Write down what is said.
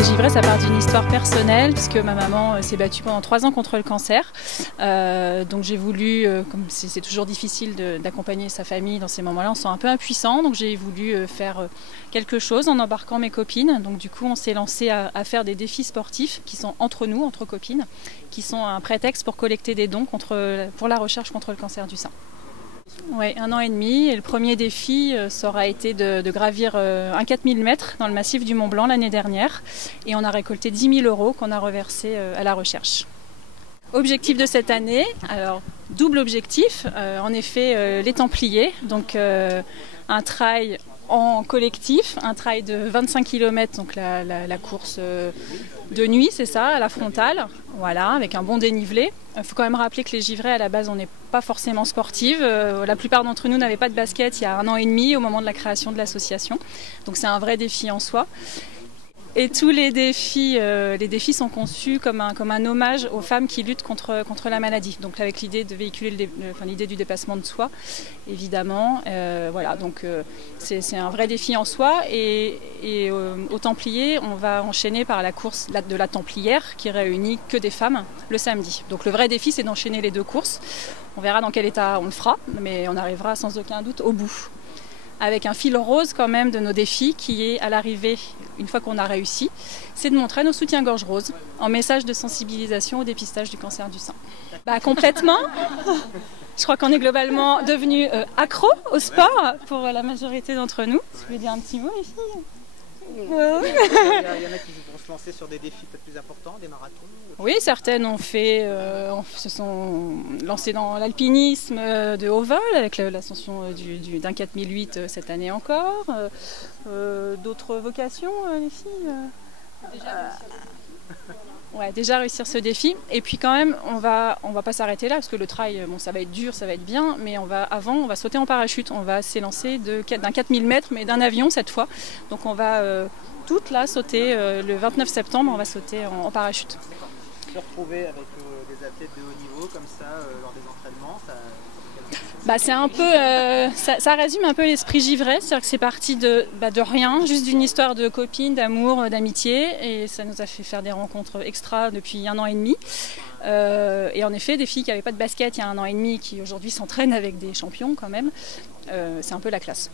Les Givrets, ça part d'une histoire personnelle puisque ma maman s'est battue pendant 3 ans contre le cancer. Donc j'ai voulu, comme c'est toujours difficile d'accompagner sa famille dans ces moments-là, on se sent un peu impuissant. Donc j'ai voulu faire quelque chose en embarquant mes copines. Donc du coup, on s'est lancé à faire des défis sportifs qui sont entre nous, entre copines, qui sont un prétexte pour collecter des dons pour la recherche contre le cancer du sein. Oui, 1 an et demi. Et le premier défi, ça aura été de gravir un 4000 mètres dans le massif du Mont Blanc l'année dernière. Et on a récolté 10 000 € qu'on a reversés à la recherche. Objectif de cette année, alors double objectif, en effet les Templiers, donc un trail en collectif, un trail de 25 km, donc la course de nuit, c'est ça, à la frontale, voilà, avec un bon dénivelé. Il faut quand même rappeler que les Givrets, à la base, on n'est pas forcément sportives. La plupart d'entre nous n'avaient pas de basket il y a 1 an et demi, au moment de la création de l'association. Donc c'est un vrai défi en soi. Et tous les défis sont conçus comme un hommage aux femmes qui luttent contre la maladie. Donc avec l'idée de véhiculer l'idée du dépassement de soi, évidemment. Voilà, donc c'est un vrai défi en soi. Et aux Templiers, on va enchaîner par la course de la Templière qui réunit que des femmes le samedi. Donc le vrai défi, c'est d'enchaîner les 2 courses. On verra dans quel état on le fera, mais on arrivera sans aucun doute au bout. Avec un fil rose quand même de nos défis qui est à l'arrivée, une fois qu'on a réussi, c'est de montrer nos soutiens-gorge roses en message de sensibilisation au dépistage du cancer du sein. Complètement. Je crois qu'on est globalement devenus accros au sport pour la majorité d'entre nous. Tu veux dire un petit mot, les filles? Il y en a qui vont se lancer sur des défis peut-être plus importants, des marathons. Oui, certaines se sont lancées dans l'alpinisme de haut vol avec l'ascension d'un 4008 cette année encore. D'autres vocations, les filles déjà réussir ce défi. Et puis quand même, on va pas s'arrêter là parce que le trail, ça va être dur, ça va être bien, mais on va sauter en parachute. On va s'élancer d'un 4000 mètres, mais d'un avion cette fois. Donc on va toutes là sauter le 29 septembre, on va sauter en parachute. Se retrouver avec des athlètes de haut niveau comme ça lors des entraînements, c'est un peu, ça résume un peu l'esprit Givray, c'est-à-dire que c'est parti de rien, juste d'une histoire de copine, d'amour, d'amitié, et ça nous a fait faire des rencontres extra depuis 1 an et demi. Et en effet, des filles qui n'avaient pas de basket il y a 1 an et demi, qui aujourd'hui s'entraînent avec des champions quand même, c'est un peu la classe.